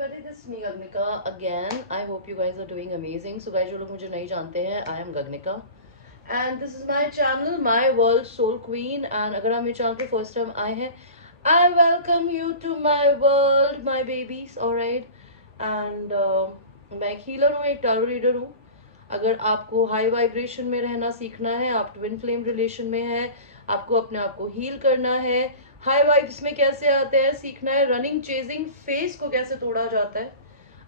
everybody, this is me Gagnika again. I hope you guys are doing amazing. So guys, जो लोग मुझे नहीं जानते हैं, I am Gagnika and this is my channel, My World Soul Queen. And अगर आप मेरे channel पे फर्स्ट टाइम आए हैं, I welcome you to my world, my babies, alright. And मैं एक हीलर हूँ, एक टारो रीडर हूँ. अगर आपको हाई वाइब्रेशन में रहना सीखना है, आप ट्विन फ्लेम रिलेशन में है, आपको अपने आप को हील करना है, हाई वाइब्स में कैसे आते हैं सीखना है, रनिंग चेजिंग फेस को कैसे तोड़ा जाता है,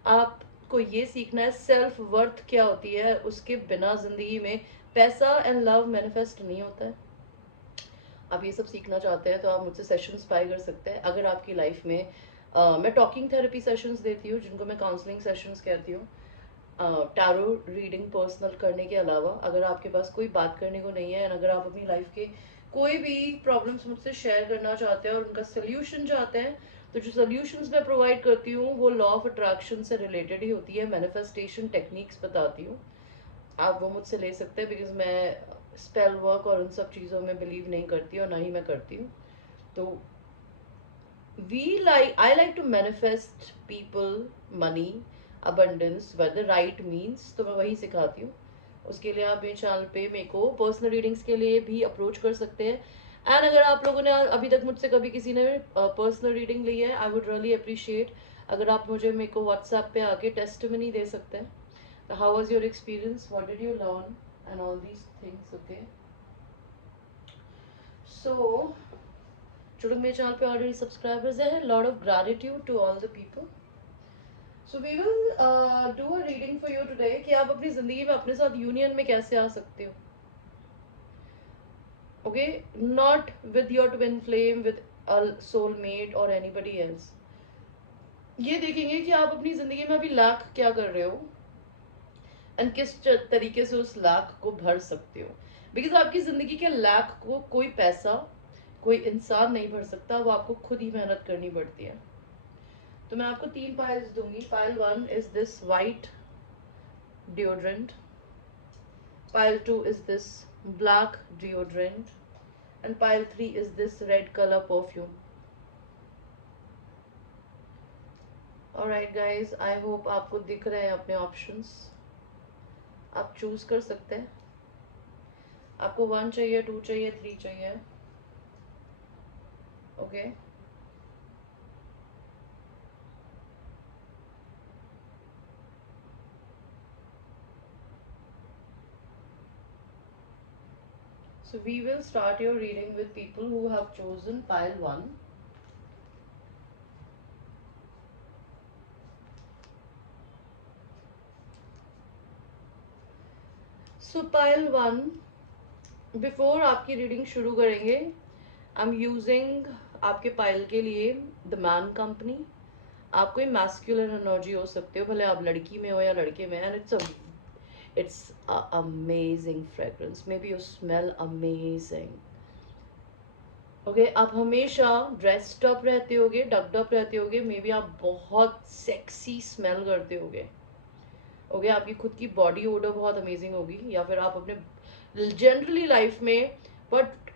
आपको ये सीखना है सेल्फ वर्थ क्या होती है, उसके बिना जिंदगी में पैसा एंड लव मैनिफेस्ट नहीं होता है. आप ये सब सीखना चाहते हैं तो आप मुझसे सेशंस बाय कर सकते हैं. अगर आपकी लाइफ में मैं टॉकिंग थेरेपी सेशंस देती हूँ जिनको मैं काउंसलिंग सेशंस कहती हूँ. टैरो रीडिंग पर्सनल करने के अलावा अगर आपके पास कोई बात करने को नहीं है, अगर आप अपनी लाइफ के कोई भी प्रॉब्लम्स मुझसे शेयर करना चाहते हैं और उनका सोल्यूशन चाहते हैं, तो जो सोल्यूशंस मैं प्रोवाइड करती हूँ वो लॉ ऑफ अट्रैक्शन से रिलेटेड ही होती है. मैनिफेस्टेशन टेक्निक्स बताती हूँ, आप वो मुझसे ले सकते हैं. बिकॉज मैं स्पेल वर्क और उन सब चीज़ों में बिलीव नहीं करती और ना ही मैं करती हूँ. तो I like to manifest people, money, abundance by the right means. तो मैं वही सिखाती हूँ. उसके लिए आप मेरे चैनल पे मेरे को पर्सनल रीडिंग्स के लिए भी अप्रोच कर सकते हैं. एंड अगर आप लोगों ने अभी तक मुझसे कभी किसी ने पर्सनल रीडिंग ली है, आई वुड रियली अप्रिशिएट अगर आप मुझे मेरे को व्हाट्सएप पे आके टेस्टिमनी दे सकते हैं. तो how was your experience, what did you learn and all these things. Okay, so जो लोग मेरे चैनल पे ऑलरेडी सब्सक्राइबर्स हैं, lot of gratitude to all the people. So we will do a reading for you today कि आप अपनी जिंदगी में अपने साथ यूनियन में कैसे आ सकते हो. Okay, not with your twin flame, with a soulmate और एनीबडी एल्स. ये देखेंगे कि आप अपनी जिंदगी में अभी लाख क्या कर रहे हो एंड किस तरीके से उस लाख को भर सकते हो. बिकॉज आपकी जिंदगी के लाख को कोई पैसा, कोई इंसान नहीं भर सकता, वो आपको खुद ही मेहनत करनी पड़ती है. तो मैं आपको 3 पाइल्स दूंगी. Pile 1 is this white deodorant, pile 2 is this black deodorant, and pile 3 is this red color perfume. Alright guys, I hope आपको दिख रहे हैं अपने ऑप्शंस. आप चूज कर सकते हैं. आपको 1 चाहिए, 2 चाहिए, 3 चाहिए. Okay, so we will start your reading with people who have chosen pile 1. So pile 1, before आपकी रीडिंग शुरू करेंगे, आई एम यूजिंग आपके पाइल के लिए द मैन कंपनी. आप कोई मैस्कुलर एनर्जी हो सकते हो, भले आप लड़की में हो या लड़के में. And it's a amazing fragrance, maybe you smell amazing. Okay, आप हमेशा ड्रेस्ड अप रहते होगे, डक्ड अप रहते होगे, मे बी आप बहुत सेक्सी स्मेल करते होगे. ओके, आपकी खुद की बॉडी ओडर बहुत अमेजिंग होगी, या फिर आप अपने जनरली लाइफ में बट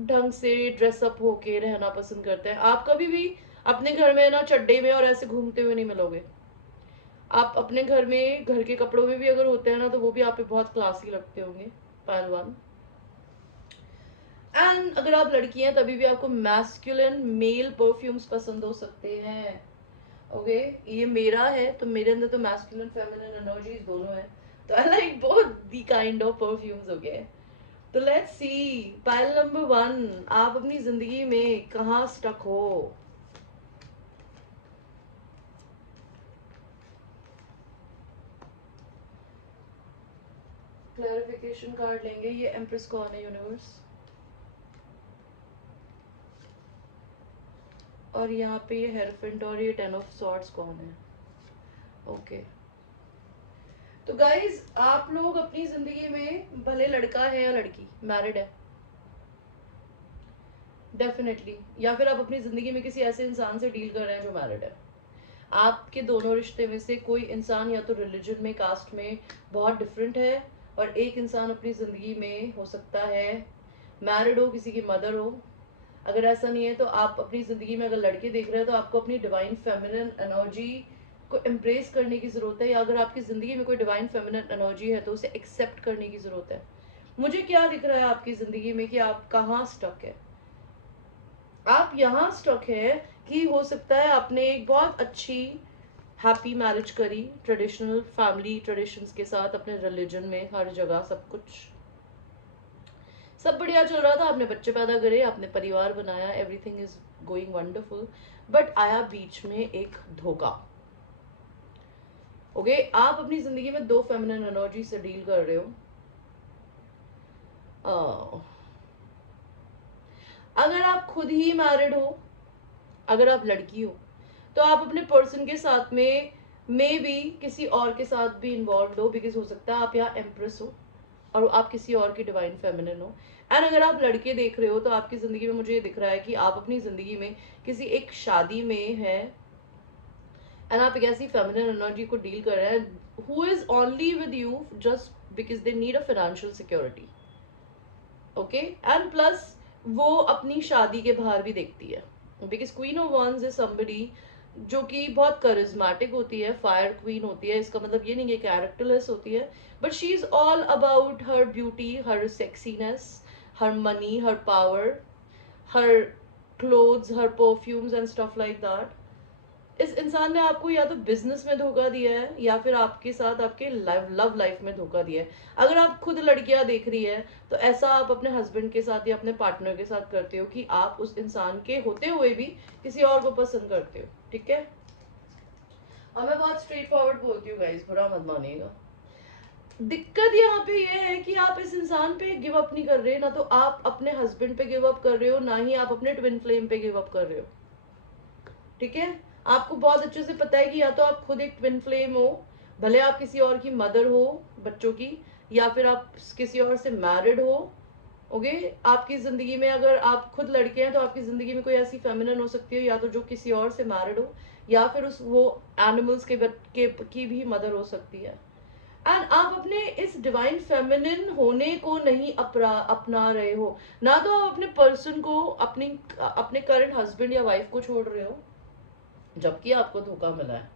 ढंग से ड्रेसअप होके रहना पसंद करते हैं. आप कभी भी अपने घर में ना चड्डे में और ऐसे घूमते हुए नहीं मिलोगे. आप अपने घर में घर के कपड़ों में भी अगर होते हैं ना, तो वो भी आप पे बहुत क्लासी लगते होंगे. पाइल 1. एंड अगर आप लड़की हैं तभी भी आपको मैस्कुलिन मेल परफ्यूम्स पसंद हो सकते हैं. ओके, ये मेरा है तो मेरे अंदर तो मैस्कुलिन फेमिनिन एनर्जीज दोनों है, तो I like both the kind of perfumes. Okay, तो लेट्स सी पाइल नंबर 1, आप अपनी जिंदगी में कहाँ स्टक हो. क्लैरिफिकेशन कार्ड लेंगे. ये एम्प्रेस कौन है, यूनिवर्स. और यहाँ पे ये हेरफेंट और ये 10 ऑफ सॉर्ड्स कौन है. ओके, तो गाइज आप लोग अपनी जिंदगी में भले लड़का है या लड़की मैरिड है डेफिनेटली, या फिर आप अपनी जिंदगी में किसी ऐसे इंसान से डील कर रहे हैं जो मैरिड है. आपके दोनों रिश्ते में से कोई इंसान या तो रिलीजन में, कास्ट में बहुत डिफरेंट है, और एक इंसान अपनी जिंदगी में हो सकता है मैरिड हो, किसी की मदर हो. अगर ऐसा नहीं है तो आप अपनी जिंदगी में अगर लड़के देख रहे हैं तो आपको अपनी डिवाइन फेमिनिन एनर्जी को एम्ब्रेस करने की ज़रूरत है, या अगर आपकी ज़िंदगी में कोई डिवाइन फेमिनिन एनर्जी है तो उसे एक्सेप्ट करने की ज़रूरत है। मुझे क्या दिख रहा है आपकी ज़िंदगी में कि आप कहाँ स्टक है। आप यहाँ स्टक है कि हो सकता है आपने एक बहुत अच्छी हैप्पी मैरिज करी, ट्रेडिशनल फैमिली ट्रेडिशंस के साथ, अपने रिलीजन में हर जगह सब कुछ सब बढ़िया चल रहा था, आपने बच्चे पैदा करे, आपने परिवार बनाया, everything is going wonderful. But आया बीच में एक धोखा। ओके आप अपनी जिंदगी में दो फेमिनिन एनर्जी से डील कर रहे हो। अगर आप खुद ही मैरिड हो, अगर आप लड़की हो, तो आप अपने पर्सन के साथ में मे बी किसी और के साथ भी इन्वॉल्व हो, बिकॉज हो सकता है आप यहाँ एम्प्रेस हो और आप किसी और की डिवाइन फेमिनिन हो। एंड अगर आप लड़के देख रहे हो तो आपकी जिंदगी में मुझे ये दिख रहा है कि आप अपनी जिंदगी में किसी एक शादी में है एंड आप एक ऐसी फेमिनिन एनर्जी को डील कर रहे हैं who is only with you just because they need a financial security. Okay and plus वो अपनी शादी के बाहर भी देखती है, because queen of wands is somebody जो कि बहुत करिज्मेटिक होती है, फायर क्वीन होती है। इसका मतलब ये नहीं कि कैरेक्टरलेस होती है, but she is all about her beauty, her sexiness, her money, her power, her clothes, her perfumes and stuff like that. इस इंसान ने आपको या तो बिजनेस में धोखा दिया है या फिर आपके साथ आपके लव लाइफ में धोखा दिया है। अगर आप खुद लड़कियां देख रही है तो ऐसा आप अपने हस्बैंड के साथ या अपने पार्टनर के साथ करते हो कि आप उस इंसान के होते हुए भी किसी और को पसंद करते हो। ठीक है, और मैं बहुत स्ट्रेट फॉरवर्ड बोलती हूँ गाइस, बुरा मत मानिएगा। दिक्कत यहाँ पे ये है कि आप इस इंसान पे गिव अप नहीं कर रहे, ना तो आप अपने हस्बैंड पे गिव अप कर रहे हो, ना ही आप अपने ट्विन फ्लेम पे गिव अप कर रहे हो। ठीक है, आपको बहुत अच्छे से पता है कि या तो आप खुद एक ट्विन फ्लेम हो, भले आप किसी और की मदर हो बच्चों की, या फिर आप किसी और से मैरिड हो। ओके आपकी जिंदगी में अगर आप खुद लड़के हैं तो आपकी जिंदगी में कोई ऐसी फेमिनिन हो सकती है या तो जो किसी और से मैरिड हो, या फिर उस वो एनिमल्स की भी मदर हो सकती है। एंड आप अपने इस डिवाइन फेमिनिन होने को नहीं अपना रहे हो, ना तो आप अपने पर्सन को, अपने करंट हस्बैंड या वाइफ को छोड़ रहे हो जबकि आपको धोखा मिला है,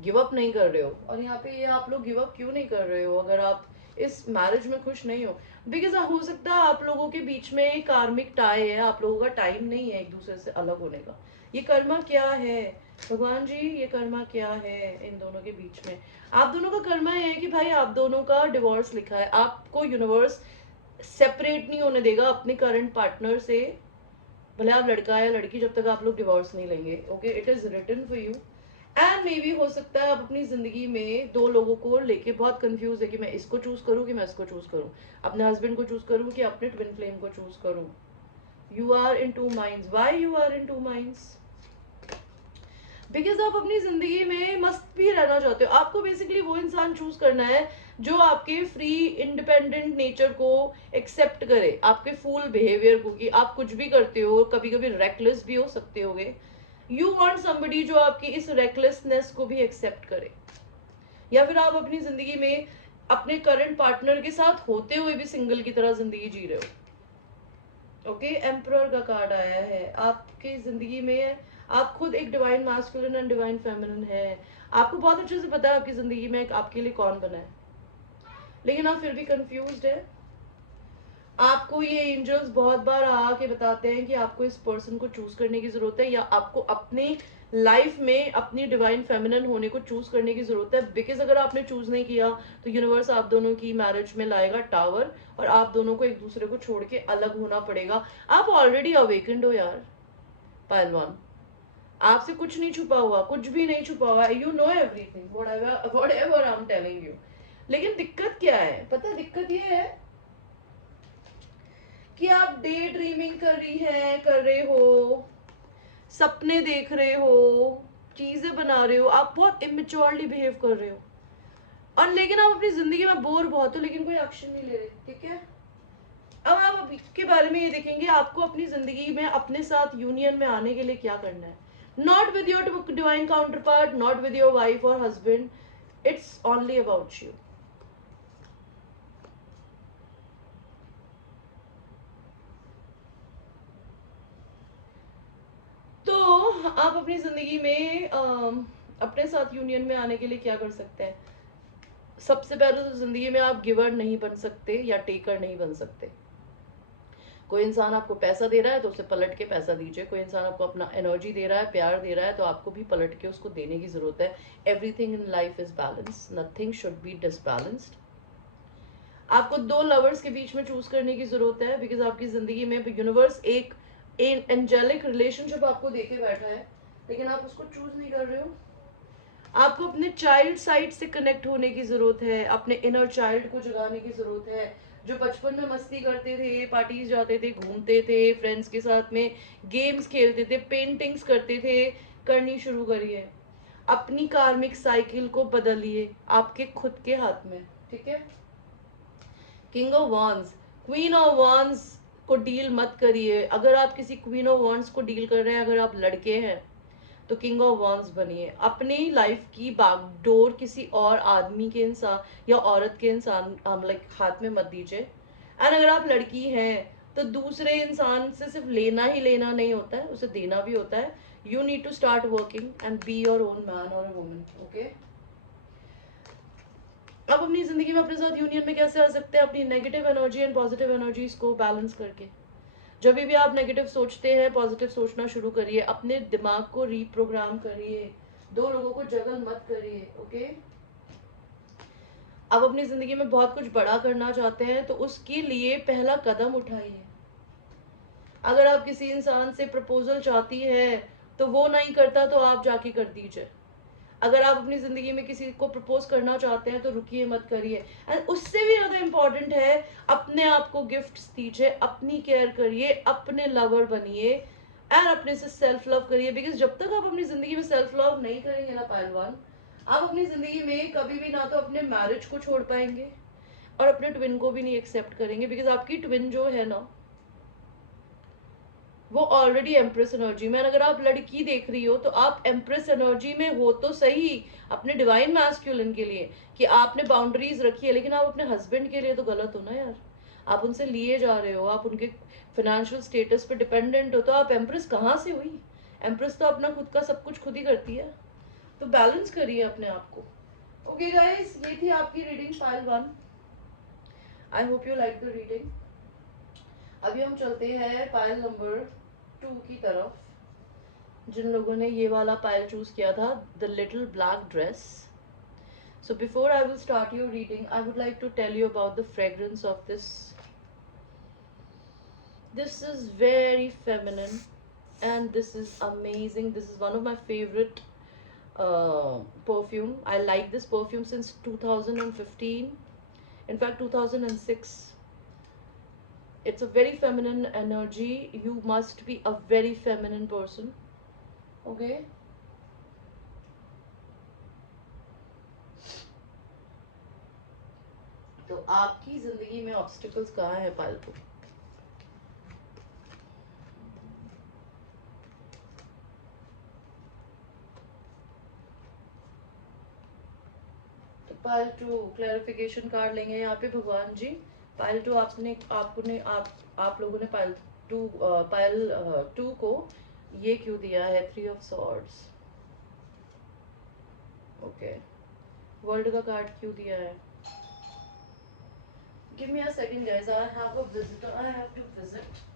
गिव अप नहीं कर रहे हो। और यहाँ पे ये आप लोग गिव अप क्यों नहीं कर रहे हो अगर आप इस मैरिज में खुश नहीं हो? बिकॉज हो सकता है आप लोगों के बीच में एक कार्मिक टाई है, आप लोगों का टाइम नहीं है एक दूसरे से अलग होने का। ये कर्मा क्या है भगवान जी, ये कर्मा क्या है इन दोनों के बीच में? आप दोनों का कर्मा ये है कि भाई आप दोनों का डिवोर्स लिखा है, आपको यूनिवर्स सेपरेट नहीं होने देगा अपने करंट पार्टनर से, भले आप लड़का या लड़की, जब तक आप लोग डिवोर्स नहीं लेंगे। Okay it is written for you. And maybe हो सकता है आप अपनी जिंदगी में दो लोगों को लेके बहुत कंफ्यूज है कि मैं इसको चूज करूं कि मैं इसको चूज करूं, अपने हस्बैंड को चूज करूं कि अपने ट्विन फ्लेम को चूज करूं। You are in two minds. Why you are in two minds? Because आप अपनी जिंदगी में मस्त भी रहना चाहते हो। आपको बेसिकली वो इंसान चूज करना है जो आपके फ्री इंडिपेंडेंट नेचर को एक्सेप्ट करे, आपके फुल बिहेवियर को, कि आप कुछ भी करते हो, कभी कभी रेकलेस भी हो सकते होगे। यू वांट समबडी जो आपकी इस रेकलेसनेस को भी एक्सेप्ट करे। या फिर आप अपनी जिंदगी में अपने करंट पार्टनर के साथ होते हुए भी सिंगल की तरह जिंदगी जी रहे हो। ओके एम्परर का कार्ड आया है आपकी जिंदगी में। आप खुद एक divine masculine and divine feminine है, आपको बहुत अच्छे से पता है आपकी जिंदगी में आपके लिए कौन बना है, लेकिन आप फिर भी कंफ्यूज्ड है। आपको ये एंजल्स बहुत बार आके बताते हैं कि आपको इस पर्सन को चूज करने की जरूरत है, या आपको अपने लाइफ में अपनी डिवाइन फेमिनिन होने को चूज करने की जरूरत है। बिकॉज अगर आपने चूज नहीं किया तो यूनिवर्स आप दोनों की मैरिज में लाएगा टावर, और आप दोनों को एक दूसरे को छोड़ के अलग होना पड़ेगा। आप ऑलरेडी अवेकेंड हो यार पहलवान, आपसे कुछ नहीं छुपा हुआ, कुछ भी नहीं छुपा हुआ, you know everything what ever I am telling you. लेकिन दिक्कत क्या है पता है? दिक्कत ये है कि आप डे ड्रीमिंग कर रहे हो, सपने देख रहे हो, चीजें बना रहे हो, आप बहुत इमेच्योरली बिहेव कर रहे हो, और लेकिन आप अपनी जिंदगी में बोर बहुत हो लेकिन कोई एक्शन नहीं ले रहे। ठीक है, अब आप अभी के बारे में ये देखेंगे आपको अपनी जिंदगी में अपने साथ यूनियन में आने के लिए क्या करना है। Not with your divine counterpart, not with your wife और husband, it's only about you. तो आप अपनी जिंदगी में अपने साथ यूनियन में आने के लिए क्या कर सकते हैं? सबसे पहले तो जिंदगी में आप गिवर नहीं बन सकते या टेकर नहीं बन सकते। कोई इंसान आपको पैसा दे रहा है तो उसे पलट के पैसा दीजिए। कोई इंसान आपको अपना एनर्जी दे रहा है, प्यार दे रहा है, तो आपको भी पलट के उसको देने की जरूरत है। Everything in life is balance, nothing should be disbalanced. आपको दो लवर्स के बीच में चूज करने की जरूरत है, बिकॉज आपकी जिंदगी में यूनिवर्स एक एंजेलिक रिलेशनशिप आपको देके बैठा है, लेकिन आप उसको चूज नहीं कर रहे हो। आपको अपने चाइल्ड साइड से कनेक्ट होने की जरूरत है, अपने इनर चाइल्ड को जगाने की जरूरत है। जो बचपन में मस्ती करते थे, पार्टीज जाते थे, घूमते थे, फ्रेंड्स के साथ में गेम्स खेलते थे, पेंटिंग्स करते थे, करनी शुरू करिए। अपनी कार्मिक साइकिल को बदलिए, आपके खुद के हाथ में। ठीक है? King of wands, queen of wands को डील मत करिए। अगर आप किसी क्वीन ऑफ वॉन्स को डील कर रहे हैं, अगर आप लड़के हैं, तो किंग ऑफ वॉन्स बनिए। अपनी लाइफ की बागडोर किसी और आदमी के इंसान या औरत के इंसान लाइक हाथ में मत दीजिए। एंड अगर आप लड़की हैं, तो दूसरे इंसान से सिर्फ लेना ही लेना नहीं होता है, उसे देना भी होता है। You need to start working and be your own man और अ वुमन। ओके? अब अपनी जिंदगी में अपने साथ यूनियन में कैसे आ सकते हैं? अपनी negative energy and positive energies को बैलेंस करके। जब भी आप नेगेटिव सोचते हैं, पॉजिटिव सोचना शुरू करिए। अपने दिमाग को रीप्रोग्राम करिए। दो लोगों को जगल मत करिए। ओके? आप अपनी जिंदगी में बहुत कुछ बड़ा करना चाहते हैं, तो उसके लिए पहला कदम उठाइए। अगर आप किसी इंसान से प्रपोजल चाहती है, तो वो नहीं करता तो आप जाके कर दीजिए। अगर आप अपनी जिंदगी में किसी को प्रपोज करना चाहते हैं, तो रुकिए मत, करिए। एंड उससे भी ज्यादा इंपॉर्टेंट है, अपने आप को गिफ्ट्स दीजिए, अपनी केयर करिए, अपने लवर बनिए एंड अपने से सेल्फ लव करिए। बिकॉज जब तक आप अपनी जिंदगी में सेल्फ लव नहीं करेंगे ना पहलवान, आप अपनी जिंदगी में कभी भी ना तो अपने मैरिज को छोड़ पाएंगे और अपने ट्विन को भी नहीं एक्सेप्ट करेंगे। बिकॉज आपकी ट्विन जो है ना, वो ऑलरेडी एम्प्रेस एनर्जी में। अगर आप लड़की देख रही हो, तो आप एम्प्रेस एनर्जी में हो तो सही अपने डिवाइन मैस्कुलिन के लिए, कि आपने बाउंड्रीज रखी है, लेकिन आप अपने हस्बैंड के लिए तो गलत हो ना यार। आप उनसे लिए जा रहे हो, आप उनके फाइनेंशियल स्टेटस पे डिपेंडेंट हो, तो आप एम्प्रेस कहाँ से हुई? एम्प्रेस तो अपना खुद का सब कुछ खुद ही करती है। तो बैलेंस करिए अपने आप को। ओके गाइस, ये थी आपकी reading pile 1। I hope you like the reading. अभी हम चलते हैं पाइल नंबर 2 की तरफ। जिन लोगों ने ये वाला पाइल चूज किया था, the little black dress. So before I will start your reading, I would like to tell you about the fragrance of this. This is very feminine and this is amazing. This is one of my favorite perfume. I like this perfume since 2015. In fact, 2006. It's a very feminine energy. You must be a very feminine person. Okay? तो आपकी जिंदगी में obstacles कहाँ है पालतू? तो pile 2 clarification card लेंगे यहाँ पे भगवान जी। पाइल 2 आप लोगों ने पाइल 2 को ये क्यों दिया है? 3 ऑफ सॉर्ड्स। ओके। वर्ल्ड का कार्ड क्यों दिया है? Give me a second guys, I have a visitor, I have to visit.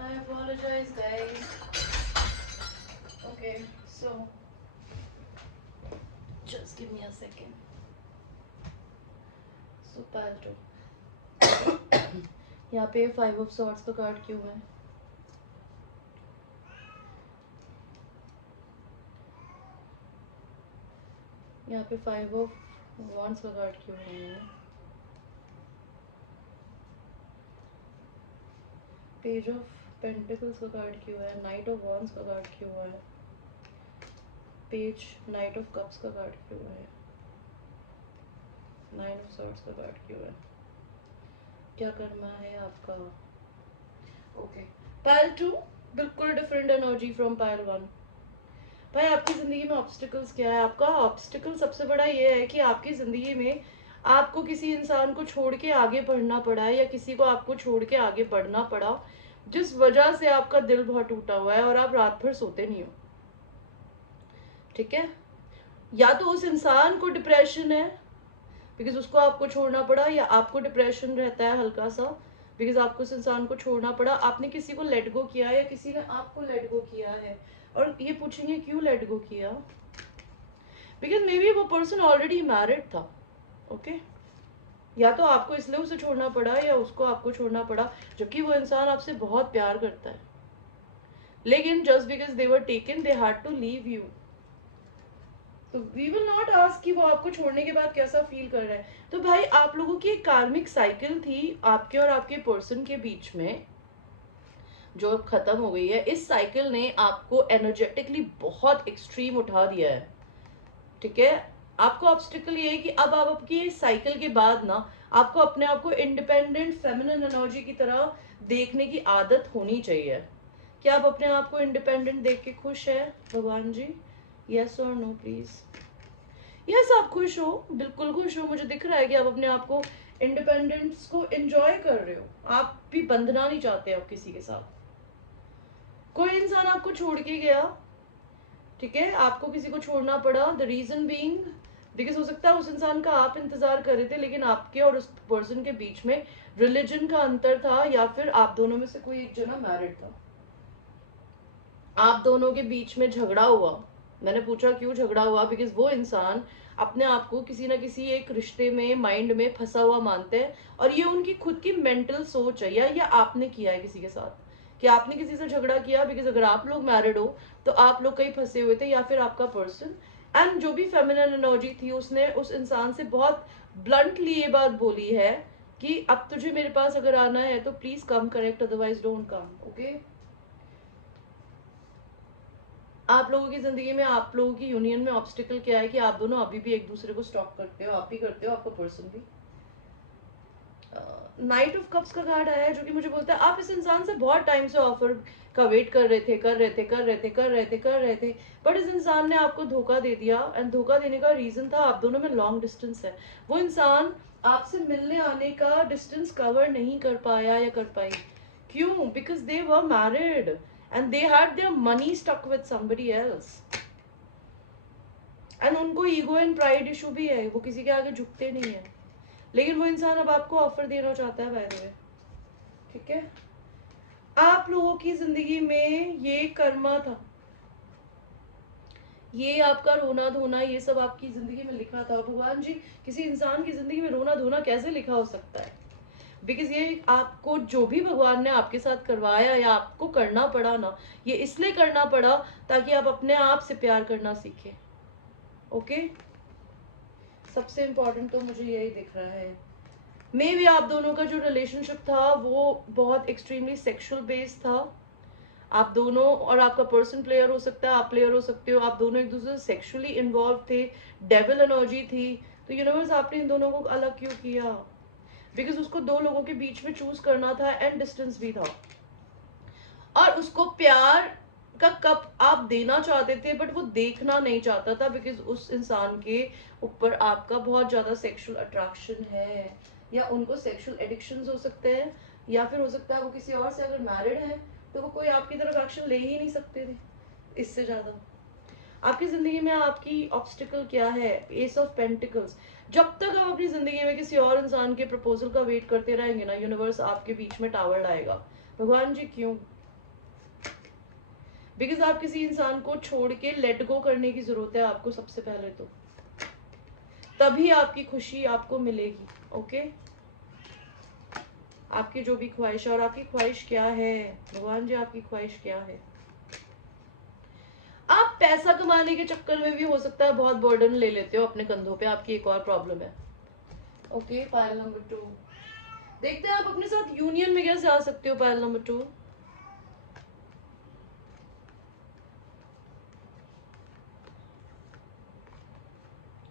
I apologize, guys. Okay, so just give me a second. So pile 2. यहाँ पे 5 of swords का card क्यों है? यहाँ पे 5 of wands का कार्ड क्यों है? पेज ऑफ पेंटिकल्स का कार्ड क्यों है? नाइट ऑफ वॉन्ड्स का कार्ड क्यों है? पेज नाइट ऑफ कप्स का कार्ड क्यों है? 9 ऑफ सॉर्ड्स का कार्ड क्यों है? क्या करना है आपका? ओके, पाइल 2 बिल्कुल डिफरेंट एनर्जी फ्रॉम पाइल 1. भाई आपकी जिंदगी में ऑब्स्टिकल्स क्या है? आपका ऑब्स्टिकल सबसे बड़ा ये है कि आपकी जिंदगी में आपको किसी इंसान को छोड़ के आगे बढ़ना पड़ा है, या किसी को आपको छोड़ के आगे बढ़ना पड़ा, जिस वजह से आपका दिल बहुत टूटा हुआ है और आप रात भर सोते नहीं हो. ठीक है, या तो उस इंसान को डिप्रेशन है बिकॉज उसको आपको छोड़ना पड़ा, या आपको डिप्रेशन रहता है हल्का सा बिकॉज आपको उस इंसान को छोड़ना पड़ा. आपने किसी को लेट गो किया है या किसी ने आपको लेट गो किया है. और ये पूछेंगे क्यों लेट गो किया? बिकॉज मे बी वो पर्सन ऑलरेडी मैरिड था. ओके, या तो आपको इसलिए उसे छोड़ना पड़ा या उसको आपको छोड़ना पड़ा, जबकि वो इंसान आपसे बहुत प्यार करता है, लेकिन just because they were taken they had to leave you. तो वी विल नॉट आस्क कि वो आपको छोड़ने के बाद कैसा फील कर रहा है. तो भाई आप लोगों की एक कार्मिक साइकिल थी आपके और आपके पर्सन के बीच में, जो खत्म हो गई है. इस साइकिल ने आपको एनर्जेटिकली बहुत एक्सट्रीम उठा दिया है. ठीक है, आपको ऑब्स्टिकल ये है कि अब आप आपकी इस साइकिल के बाद ना आपको अपने आप को इंडिपेंडेंट फेमिनिन एनर्जी की तरह देखने की आदत होनी चाहिए. क्या आप अपने आप को इंडिपेंडेंट देख के खुश है भगवान जी? यस और नो प्लीज. यस, आप खुश हो, बिल्कुल खुश हो. मुझे दिख रहा है कि आप अपने आप को इंडिपेंडेंस को एंजॉय कर रहे हो. आप भी बंधना नहीं चाहते आप किसी के साथ. कोई इंसान आपको छोड़ के गया, ठीक है, आपको किसी को छोड़ना पड़ा. द रीजन बीइंग बिकॉज हो सकता है उस इंसान का आप इंतजार कर रहे थे, लेकिन आपके और उस पर्सन के बीच में रिलीजन का अंतर था, या फिर आप दोनों में से कोई एक जना मैरिड था. आप दोनों के बीच में झगड़ा हुआ. मैंने पूछा क्यों झगड़ा हुआ? बिकॉज वो इंसान अपने आप को किसी ना किसी एक रिश्ते में माइंड में फंसा हुआ मानते हैं, और ये उनकी खुद की मेंटल सोच है, या आपने किया है किसी के साथ कि आपने किसी से झगड़ा किया. बिकॉज अगर आप लोग मैरिड हो तो आप लोग कहीं फंसे हुए थे, या फिर आपका पर्सन. एंड जो भी फेमिनिन एनर्जी थी उसने उस इंसान से बहुत ब्लंटली ये बात बोली है कि अब तुझे मेरे पास अगर आना है तो please come correct, otherwise don't come. Okay, आप लोगों की जिंदगी में आप लोगों की यूनियन में ऑब्स्टिकल क्या है कि आप दोनों अभी भी एक दूसरे को स्टॉक करते हो. आप भी करते हो, आपका पर्सन भी. नाइट ऑफ कप्स का कार्ड आया है जो कि मुझे बोलता है आप इस इंसान से बहुत टाइम से ऑफर का वेट कर रहे थे, बट इस इंसान ने आपको धोखा दे दिया. एंड धोखा देने का रीजन था आप दोनों में लॉन्ग डिस्टेंस है. वो इंसान आपसे मिलने आने का डिस्टेंस कवर नहीं कर पाया या कर पाई. क्यों? Because they were married and they had their money stuck with somebody else. and उनको ईगो एंड प्राइड इशू भी है, वो किसी के आगे झुकते नहीं है. लेकिन वो इंसान अब आपको ऑफर देना चाहता है बाय द वे. ठीक है, आप लोगों की जिंदगी में ये कर्मा था, ये आपका रोना धोना, ये सब आपकी जिंदगी में लिखा था. भगवान जी, किसी इंसान की जिंदगी में रोना धोना कैसे लिखा हो सकता है? बिकॉज ये आपको जो भी भगवान ने आपके साथ करवाया या आपको करना पड़ा ना, ये इसलिए करना पड़ा ताकि आप अपने आप से प्यार करना सीखें. ओके, सबसे इम्पोर्टेंट तो मुझे यही दिख रहा है. मे भी आप दोनों का जो रिलेशनशिप था वो बहुत एक्सट्रीमली सेक्सुअल बेस्ड था. आप दोनों और आपका पर्सन प्लेयर हो सकता है, आप प्लेयर हो सकते हो, आप दोनों एक दूसरे से सेक्सुअली इन्वॉल्व थे, डेविल एनर्जी थी. तो यूनिवर्स आपने इन दोनों को अलग क्यों किया? बिकॉज उसको दो लोगों के बीच में चूज करना था एंड डिस्टेंस भी था, और उसको प्यार का कप आप देना चाहते थे बट वो देखना नहीं चाहता था, बिकॉज उस इंसान के ऊपर आपका बहुत ज्यादा सेक्सुअल अट्रैक्शन है, या उनको सेक्सुअल एडिक्शंस हो सकते हैं, या फिर हो सकता है वो किसी और से अगर मैरिड है तो वो कोई आपकी तरफ एक्शन ले ही नहीं सकते थे इससे ज्यादा. आपकी जिंदगी में आपकी ऑब्स्टिकल क्या है? S of pentacles. जब तक आप अपनी जिंदगी में किसी और इंसान के प्रपोजल का वेट करते रहेंगे ना, यूनिवर्स आपके बीच में टावर लाएगा. भगवान जी क्यों? बिकॉज आप किसी इंसान को छोड़ के लेट गो करने की जरूरत है आपको सबसे पहले, तो तभी आपकी खुशी आपको मिलेगी। ओके, आपकी जो भी ख्वाहिश है, और आपकी ख्वाहिश क्या है भगवान जी, आपकी ख्वाहिश क्या है? आप पैसा कमाने के चक्कर में भी हो सकता है बहुत बर्डन ले लेते हो अपने कंधों पे, आपकी एक और प्रॉब्लम है। ओके, पायल नंबर 2 देखते हैं आप अपने साथ यूनियन में कैसे आ सकते हो। पायल नंबर 2,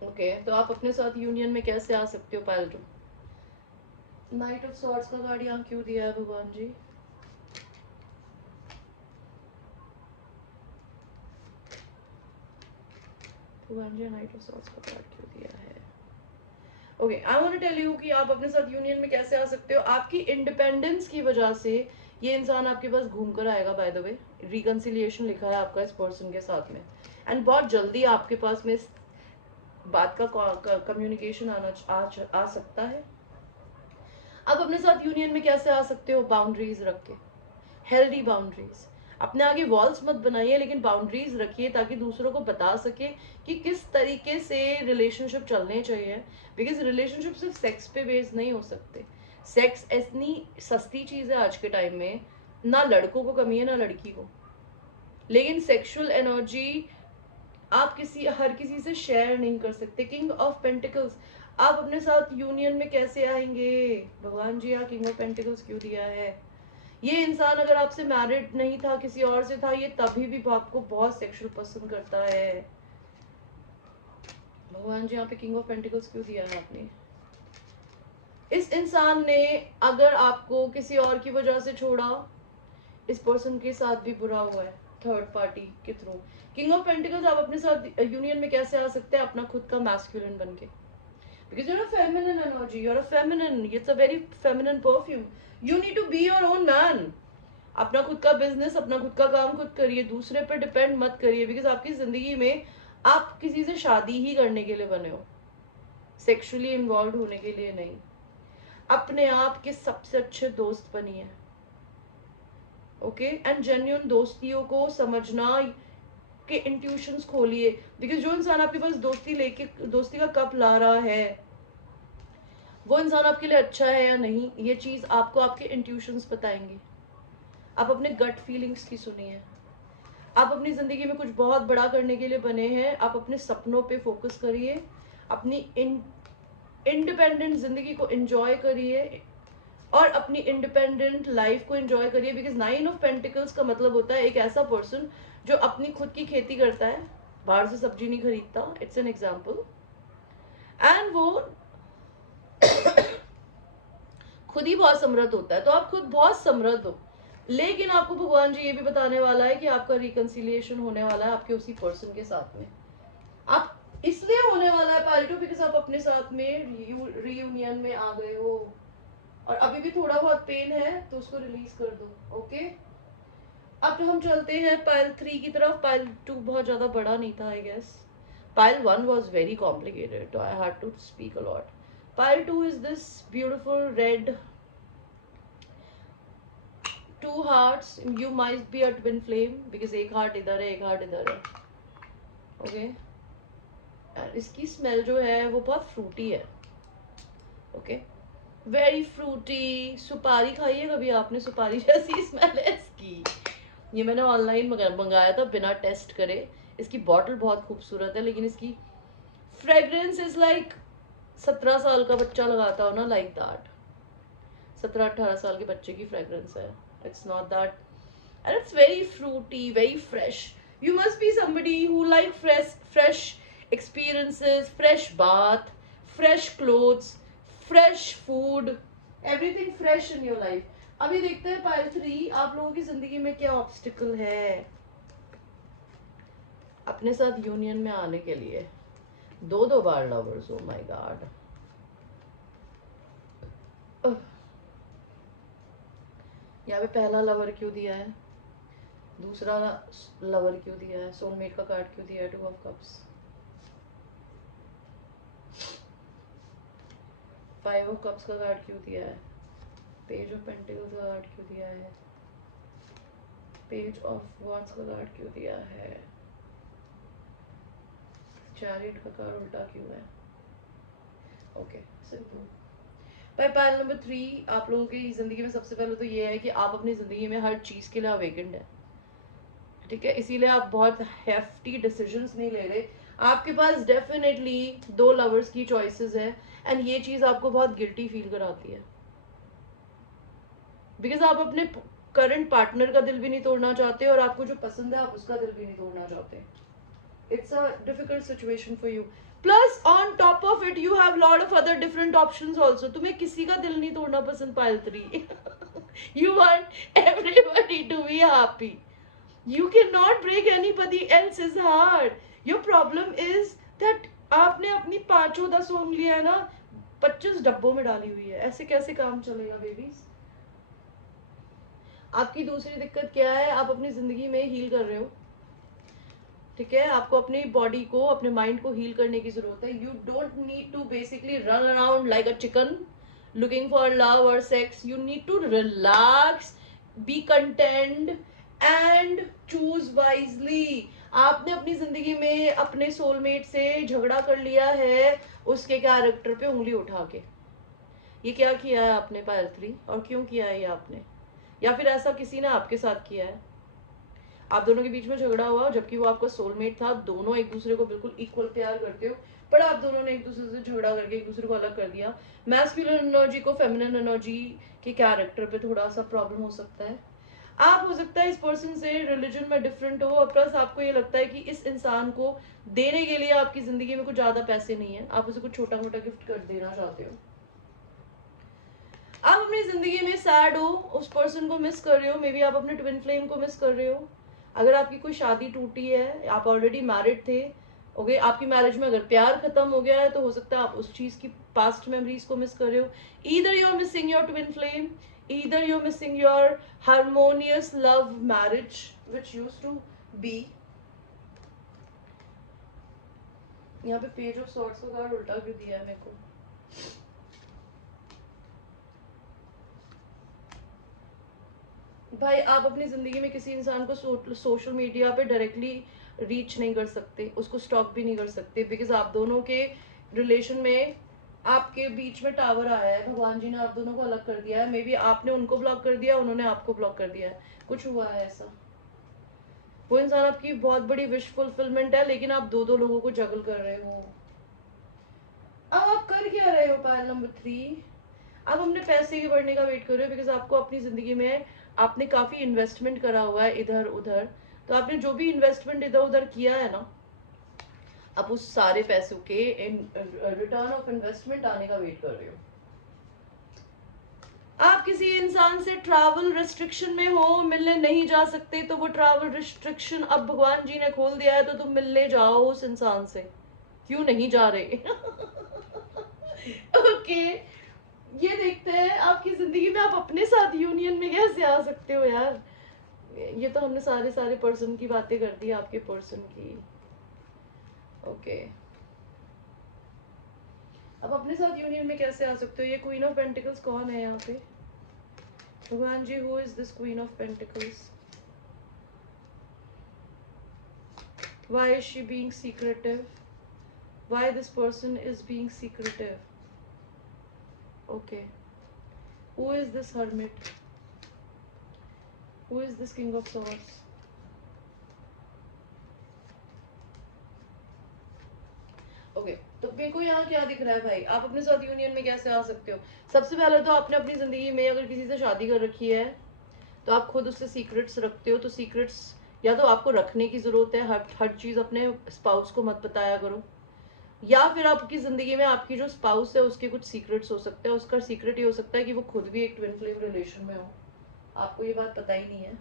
ओके, तो आप अपने साथ यूनियन में कैसे आ सकते हो पायल 2? नाइट ऑफ सॉर्ड्स का कार्ड यहाँ क्यों दिया है भगवान जी? भगवान जी नाइट ऑफ सॉर्ड्स का कार्ड क्यों दिया है? Okay, I want to tell you कि आप अपने साथ यूनियन में कैसे आ सकते हो। आपकी इंडिपेंडेंस की वजह से ये इंसान आपके पास घूम कर आएगा। बाय द वे, रिकंसिलिएशन लिखा है आपका इस पर्सन के साथ में, एंड बहुत जल्दी आपके पास में इस बात का कम्युनिकेशन आ सकता है। आप अपने साथ यूनियन में कैसे आ सकते हो? बाउंड्रीज रख के, हेल्दी बाउंड्रीज। अपने आगे वॉल्स मत बनाइए, लेकिन बाउंड्रीज रखिए ताकि दूसरों को बता सके कि किस तरीके से रिलेशनशिप चलने चाहिए। बिकॉज रिलेशनशिप सिर्फ सेक्स पे बेस्ड नहीं हो सकते। सेक्स इतनी सस्ती चीज है आज के टाइम में, ना लड़कों को कमी है ना लड़की को, लेकिन सेक्सुअल एनर्जी आप हर किसी से शेयर नहीं कर सकते। किंग ऑफ पेंटिकल्स, आप अपने साथ यूनियन में कैसे आएंगे भगवान जी? यहाँ किंग ऑफ पेंटिकल्स क्यों दिया है? ये इंसान अगर आपसे मैरिड नहीं था, किसी और से था, ये तभी भी आपको बहुत सेक्सुअल पसंद करता है। भगवान जी यहाँ पे किंग ऑफ पेंटिकल्स क्यों दिया है आपने? इस इंसान ने अगर आपको किसी और की वजह से छोड़ा, इस पर्सन के साथ भी बुरा हुआ है थर्ड पार्टी के थ्रू। किंग ऑफ पेंटिकल्स, आप अपने साथ यूनियन में कैसे आ सकते हैं? अपना खुद का मैस्कुलिन बन के, because you're a feminine energy, you're a feminine, it's a very feminine perfume, you need to be your own man। अपना खुद का बिजनेस, अपना खुद का काम खुद करिए, दूसरे पर डिपेंड मत करिए। बिकॉज आपकी जिंदगी में आप किसी से शादी ही करने के लिए बने हो, सेक्सुअली इन्वॉल्व होने के लिए नहीं। अपने आप के सबसे अच्छे दोस्त बनिए, ओके, एंड जेन्युइन दोस्तियों को समझना के इंट्यूशंस खोलिए। बिकॉज जो इंसान आपके पास दोस्ती का कप ला रहा है, वो इंसान आपके लिए अच्छा है या नहीं, ये चीज आपको आपके इंट्यूशंस बताएंगे। आप अपने गट फीलिंग्स की सुनिए। आप अपनी जिंदगी में कुछ बहुत बड़ा करने के लिए बने हैं, आप अपने सपनों पे फोकस करिए, अपनी इंडिपेंडेंट जिंदगी को एंजॉय करिए और अपनी इंडिपेंडेंट लाइफ को एंजॉय करिए। बिकॉज 9 ऑफ पेंटिकल्स का मतलब होता है एक ऐसा पर्सन जो अपनी खुद की खेती करता है, बाहर से सब्जी नहीं खरीदता। इट्स एन एग्जाम्पल, एंड वो खुद ही बहुत समृद्ध होता है। तो आप खुद बहुत समृद्ध हो, लेकिन आपको भगवान जी ये भी बताने वाला है कि आपका रिकंसिलिएशन होने वाला है आपके उसी पर्सन के साथ में। आप इसलिए होने वाला है पार्टो बिकॉज आप अपने साथ में रीयूनियन में आ गए हो, और अभी भी थोड़ा बहुत पेन है तो उसको रिलीज कर दो। ओके, अब तो हम चलते हैं पाइल 3 की तरफ। पाइल 2 बहुत ज्यादा बड़ा नहीं था I guess. Pile 1 was very complicated, so I had to speak a lot. Pile 2 is this beautiful red 2 hearts. You might be a twin flame because एक हार्ट इधर है, एक हार्ट इधर है। ओके, इसकी स्मेल जो है वो बहुत फ्रूटी है। Okay, very Frooti. सुपारी खाई है कभी आपने? सुपारी जैसी स्मेल है इसकी। ये मैंने ऑनलाइन मंगाया था बिना टेस्ट करे। इसकी बॉटल बहुत खूबसूरत है, लेकिन इसकी फ्रेग्रेंस इज लाइक 17 साल का बच्चा लगाता हो ना, लाइक दैट। 17-18 साल के बच्चे की फ्रेग्रेंस है। It's not that, and it's very Frooti, very fresh. You must be somebody who like fresh experiences, fresh bath, fresh clothes, fresh food, everything fresh in your life। अभी देखते हैं pile 3 आप लोगों की जिंदगी में क्या ऑब्स्टिकल है अपने साथ यूनियन में आने के लिए। 2 बार लवर्स, ओ माय गॉड। यहाँ पे पहला लवर क्यों दिया है, दूसरा लवर क्यों दिया है, सोलमेट का कार्ड क्यों दिया है, 2 ऑफ कप्स, 5 ऑफ कप्स का कार्ड क्यों दिया है, पेज ऑफ पेंटिकल्स का कार्ड क्यों दिया है, पेज ऑफ वॉन्ड्स का कार्ड क्यों दिया है? चैरियट का कार्ड उल्टा क्यों है? Okay, simple. पाइल नंबर 3, आप लोगों की जिंदगी में सबसे पहले तो ये है कि आप अपनी जिंदगी में हर चीज के लिए अवेकेंड है, ठीक है? इसीलिए आप बहुत हेफ्टी डिसीजंस नहीं ले रहे। आपके पास डेफिनेटली 2 लवर्स की चॉइसेस है एंड ये चीज आपको बहुत गिल्टी फील कराती है, बिकॉज आप अपने करंट पार्टनर का दिल भी नहीं तोड़ना चाहते और आपको जो पसंद है आप उसका दिल भी नहीं तोड़ना चाहते। It's a difficult situation for you. Plus on top of it you have lot of other different options also. तुम्हें किसी का दिल नहीं तोड़ना पसंद पायल 3. You want everybody to be happy. You cannot break anybody else's heart. Your problem is that आपने अपनी 5-10 उंगलियां ना 25 डब्बों में डाली हुई है। ऐसे कैसे काम चलेगा बेबीज? आपकी दूसरी दिक्कत क्या है? आप अपनी जिंदगी में हील कर रहे हो, ठीक है? आपको अपनी बॉडी को, अपने माइंड को हील करने की जरूरत है। You don't need to basically run around like a chicken looking for love और sex. You need to relax, be content and choose wisely. आपने अपनी जिंदगी में अपने सोलमेट से झगड़ा कर लिया है उसके कैरेक्टर पे उंगली उठा के। ये क्या किया है आपने पायल 3, और क्यों किया है ये आपने? या फिर ऐसा किसी ने आपके साथ किया है? आप दोनों के बीच में झगड़ा हुआ जबकि वो आपका सोलमेट था, दोनों एक दूसरे को बिल्कुल इक्वल प्यार करते हो, पर आप दोनों ने एक दूसरे से झगड़ा करके एक दूसरे को अलग कर दिया। मैस्कुलिन एनर्जी को फेमिनिन एनर्जी के कैरेक्टर पे थोड़ा सा प्रॉब्लम हो सकता है। आप हो सकता है इस पर्सन से रिलीजन में डिफरेंट हो, और प्लस आपको ये लगता है कि इस इंसान को देने के लिए आपकी जिंदगी में कुछ ज्यादा पैसे नहीं है, आप उसे कुछ छोटा मोटा गिफ्ट कर देना चाहते हो। आप अपनी जिंदगी में सैड हो, उस पर्सन को मिस कर रहे हो, मे बी आप अपने ट्विन फ्लेम को मिस कर रहे हो। अगर आपकी कोई शादी टूटी है, आप ऑलरेडी मैरिड थे, ओके, आपकी मैरिज में अगर प्यार खत्म हो गया है तो हो सकता है आप उस चीज की पास्ट मेमोरीज को मिस कर रहे हो। Either you are missing your twin flame, either you are missing your harmonious love marriage which used to be. यहाँ पे पेज ऑफ सॉर्ड्स का कार्ड उल्टा क्यों दिया है मेरे को? भाई, आप अपनी जिंदगी में किसी इंसान को सोशल मीडिया पे डायरेक्टली रीच नहीं कर सकते, उसको स्टॉक भी नहीं कर सकते, बिकॉज आप दोनों के रिलेशन में आपके बीच में टावर आया है, भगवान जी ने आप दोनों को अलग कर दिया है। मे बी आपने उनको ब्लॉक कर दिया, उन्होंने आपको ब्लॉक कर दिया है, कुछ हुआ है ऐसा। वो इंसान आपकी बहुत बड़ी विश फुलफिलमेंट है, लेकिन आप दो लोगों को जगल कर रहे हो। अब आप कर क्या रहे हो पायल नंबर 3? आप अपने पैसे के बढ़ने का वेट कर रहे हो, बिकॉज आपको अपनी जिंदगी में आपने काफी इन्वेस्टमेंट करा हुआ है इधर उधर, तो आपने जो भी इन्वेस्टमेंट इधर उधर किया है ना, आप उस सारे पैसों के रिटर्न ऑफ इन्वेस्टमेंट आने का वेट कर रहे हो। आप किसी इंसान से ट्रैवल रिस्ट्रिक्शन में हो, मिलने नहीं जा सकते, तो वो ट्रैवल रिस्ट्रिक्शन अब भगवान जी ने खोल दिया है, तो तुम मिलने जाओ उस इंसान से। क्यों नहीं जा रहे? ओके, ये देखते हैं आपकी जिंदगी में आप अपने साथ यूनियन में कैसे आ सकते हो यार। ये तो हमने सारे पर्सन की बातें कर दी, आपके पर्सन की। ओके, अब अपने साथ यूनियन में कैसे आ सकते हो? ये क्वीन ऑफ पेंटिकल्स कौन है यहाँ पे? भगवान जी, who is this queen of pentacles? Why is she being secretive? Why this person is being secretive? Okay, who is this hermit? Who is this king of swords? Okay, तो मेरे को यहाँ क्या दिख रहा है भाई? आप अपने साथ यूनियन में कैसे आ सकते हो? सबसे पहले तो आपने अपनी जिंदगी में अगर किसी से शादी कर रखी है तो आप खुद उससे सीक्रेट्स रखते हो, तो सीक्रेट्स या तो आपको रखने की जरूरत है, हर चीज अपने स्पाउस को मत बताया करो, या फिर आपकी जिंदगी में आपकी जो स्पाउस है उसके कुछ सीक्रेट्स हो सकते हैं। उसका सीक्रेट ये हो सकता है कि वो खुद भी एक ट्विन फ्लेम रिलेशन में हो, आपको ये बात पता ही नहीं है।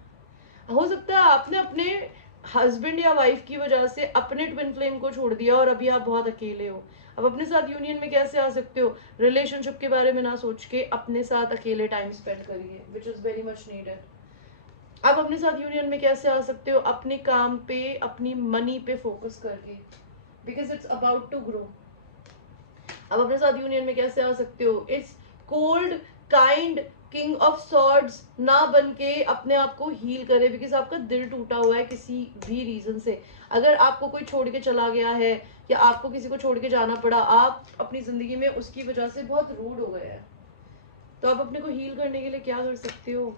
हो सकता है आपने अपने हस्बैंड या वाइफ की वजह से अपने ट्विन फ्लेम को छोड़ दिया और अभी आप बहुत अकेले हो। अब अपने साथ यूनियन में कैसे आ सकते हो? रिलेशनशिप के बारे में ना सोच के अपने साथ अकेले टाइम स्पेंड करिए, which is very much needed. आप अपने साथ यूनियन में कैसे आ सकते हो? अपने काम पे, अपनी मनी पे फोकस करके, because it's about to grow. अब अपने साथ यूनियन में कैसे आ सकते हो? It's cold, kind, king of swords ना बन के अपने आप को हील करे, बिकॉज आपका दिल टूटा हुआ है किसी भी रीजन से। अगर आपको कोई छोड़ के चला गया है या आपको किसी को छोड़ के जाना पड़ा, आप अपनी जिंदगी में उसकी वजह से बहुत रूड हो गए हैं, तो आप अपने को हील करने के लिए क्या कर सकते हो?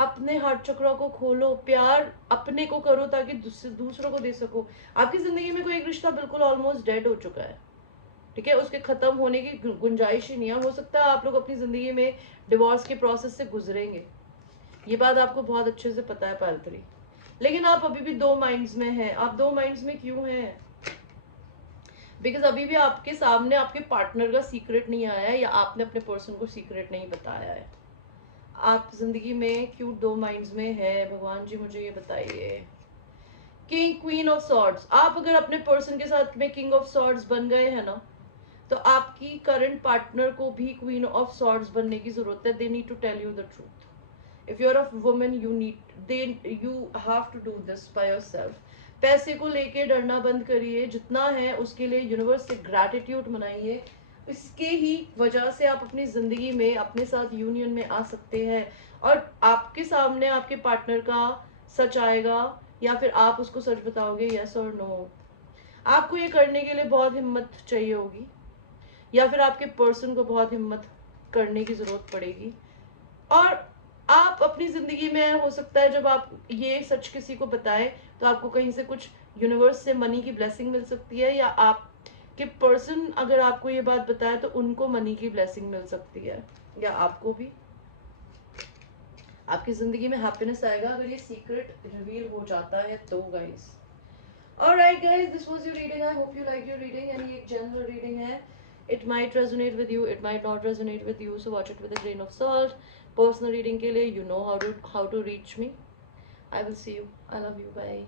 अपने हार्ट चक्रों को खोलो, प्यार अपने को करो ताकि दूसरों को दे सको। आपकी जिंदगी में कोई एक रिश्ता बिल्कुल ऑलमोस्ट डेड हो चुका है, ठीक है, उसके खत्म होने की गुंजाइश ही नहीं है। हो सकता है आप लोग अपनी जिंदगी में डिवोर्स के प्रोसेस से गुजरेंगे, ये बात आपको बहुत अच्छे से पता है पार्वती, लेकिन आप अभी भी दो माइंड्स में हैं। आप दो माइंड्स में क्यों हैं? बिकॉज अभी भी आपके सामने आपके पार्टनर का सीक्रेट नहीं आया है, या आपने अपने पर्सन को सीक्रेट नहीं बताया है। आप जिंदगी में क्यों दो माइंड्स में है? भगवान जी मुझे ये बताइए। किंग क्वीन ऑफ सॉर्ड्स, आप अगर अपने पर्सन के साथ में किंग ऑफ सॉर्ड्स बन गए हैं ना, तो आपकी करंट पार्टनर को भी क्वीन ऑफ सॉर्ड्स बनने की जरूरत है। They need to tell you the truth. If you are a woman, you have to do this by yourself. पैसे को लेके डरना बंद करिए, जितना है उसके लिए यूनिवर्स से ग्रैटिट्यूड मनाइए। इसके ही वजह से आप अपनी जिंदगी में अपने साथ यूनियन में आ सकते हैं, और आपके सामने आपके पार्टनर का सच आएगा, या फिर आप उसको सच बताओगे, यस और नो। आपको ये करने के लिए बहुत हिम्मत चाहिए होगी, या फिर आपके पर्सन को बहुत हिम्मत करने की जरूरत पड़ेगी। और आप अपनी जिंदगी में, हो सकता है जब आप ये सच किसी को बताएं, तो आपको कहीं से कुछ यूनिवर्स से मनी की ब्लेसिंग मिल सकती है, या आपके पर्सन अगर आपको ये बात बताए तो उनको मनी की ब्लेसिंग मिल सकती है, या आपको भी। आपकी जिंदगी में हैप्पीनेस आएगा अगर ये सीक्रेट रिवील हो जाता है तो guys. Alright guys, this was your reading. I hope you liked your reading. यानी एक general reading है. It might resonate with you, it might not resonate with you, so watch it with a grain of salt. Personal reading के लिए you know how to reach me. I will see you. I love you. Bye.